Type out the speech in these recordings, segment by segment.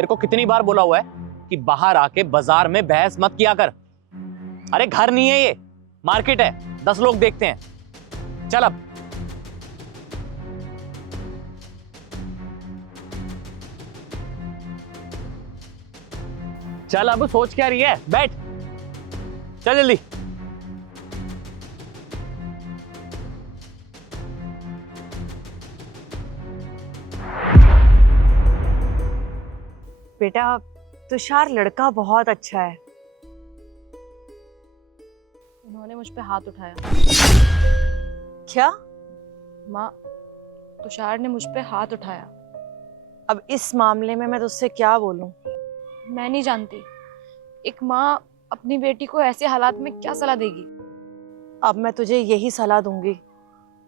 तेरे को कितनी बार बोला हुआ है कि बाहर आके बाजार में बहस मत किया कर। अरे घर नहीं है ये, मार्केट है, 10 लोग देखते हैं। चल अब। चल अब, सोच क्या रही है, बैठ, चल जल्दी। बेटा, तुषार लड़का बहुत अच्छा है। उन्होंने मुझ पे हाथ उठाया। क्या? माँ, तुषार ने मुझ पे हाथ उठाया। अब इस मामले में मैं तुझसे क्या बोलूं? मैं नहीं जानती, एक माँ अपनी बेटी को ऐसे हालात में क्या सलाह देगी। अब मैं तुझे यही सलाह दूंगी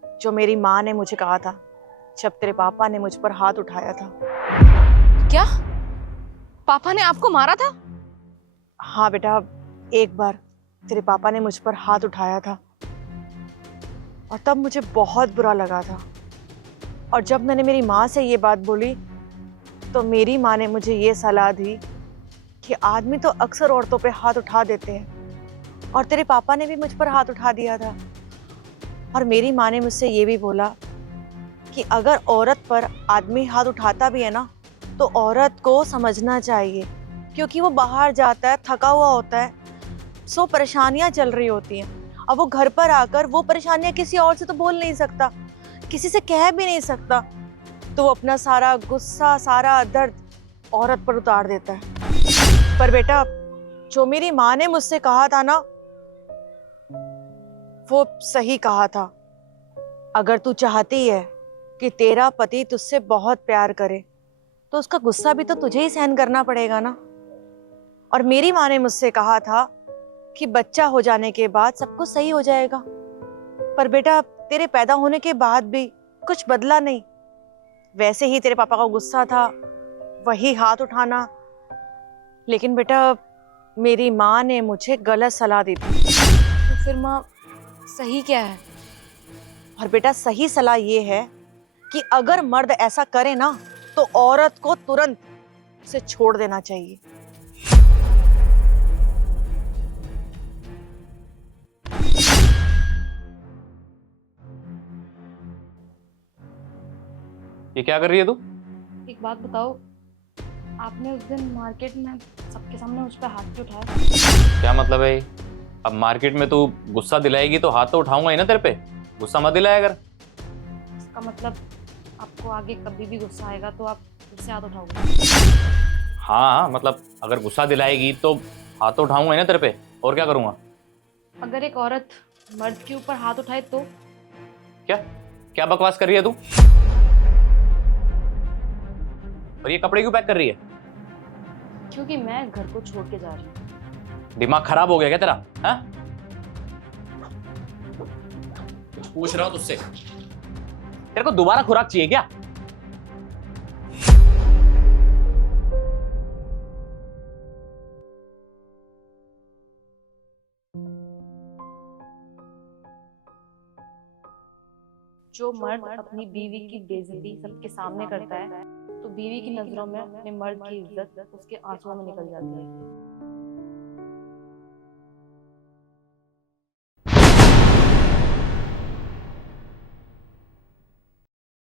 जो मेरी माँ ने मुझे कहा था जब तेरे पापा ने मुझ पर हाथ उठाया था। क्या? पापा ने आपको मारा था? हाँ बेटा, एक बार तेरे पापा ने मुझ पर हाथ उठाया था और तब मुझे बहुत बुरा लगा था। और जब मैंने मेरी माँ से ये बात बोली तो मेरी माँ ने मुझे ये सलाह दी कि आदमी तो अक्सर औरतों पे हाथ उठा देते हैं और तेरे पापा ने भी मुझ पर हाथ उठा दिया था। और मेरी माँ ने मुझसे ये भी बोला कि अगर औरत पर आदमी हाथ उठाता भी है ना, तो औरत को समझना चाहिए, क्योंकि वो बाहर जाता है, थका हुआ होता है, सो परेशानियां चल रही होती हैं। अब वो घर पर आकर वो परेशानियां किसी और से तो बोल नहीं सकता, किसी से कह भी नहीं सकता, तो वो अपना सारा गुस्सा, सारा दर्द औरत पर उतार देता है। पर बेटा, जो मेरी माँ ने मुझसे कहा था ना, वो सही कहा था। अगर तू चाहती है कि तेरा पति तुझसे बहुत प्यार करे, तो उसका गुस्सा भी तो तुझे ही सहन करना पड़ेगा ना। और मेरी माँ ने मुझसे कहा था कि बच्चा हो जाने के बाद सब कुछ सही हो जाएगा। पर बेटा, तेरे पैदा होने के बाद भी कुछ बदला नहीं। वैसे ही तेरे पापा का गुस्सा था, वही हाथ उठाना। लेकिन बेटा, मेरी माँ ने मुझे गलत सलाह दी थी। तो फिर माँ, सही क्या है? और बेटा, सही सलाह ये है कि अगर मर्द ऐसा करे ना, तो औरत को तुरंत उसे छोड़ देना चाहिए। ये क्या कर रही है तू? एक बात बताओ, आपने उस दिन मार्केट में सबके सामने मुझ पे हाथ क्यों उठाया? क्या मतलब है ये? अब मार्केट में तू गुस्सा दिलाएगी तो हाथ तो उठाऊंगा ही ना तेरे पे। गुस्सा मत दिलाया कर। इसका मतलब आपको आगे कभी भी गुस्सा आएगा तो आप फिर से हाथ उठाओगे? हाँ, मतलब अगर गुस्सा दिलाएगी तो हाथ तो उठाऊंगा ही ना तेरे पे, और क्या करूंगा? अगर एक औरत मर्द के ऊपर हाथ उठाए तो? क्या क्या बकवास कर रही है तू? और ये कपड़े क्यों पैक कर रही है? क्योंकि मैं घर को छोड़ के जा रही हूँ। दिमाग खराब हो गया क्या तेरा? हाँ? पूछ रहा हूं तुझसे, तेरे को दोबारा खुराक चाहिए क्या? जो मर्द अपनी बीवी की बेइज्जती सबके सामने करता है, तो बीवी की नजरों में अपने मर्द की इज्जत उसके आंसुओं में निकल जाती है।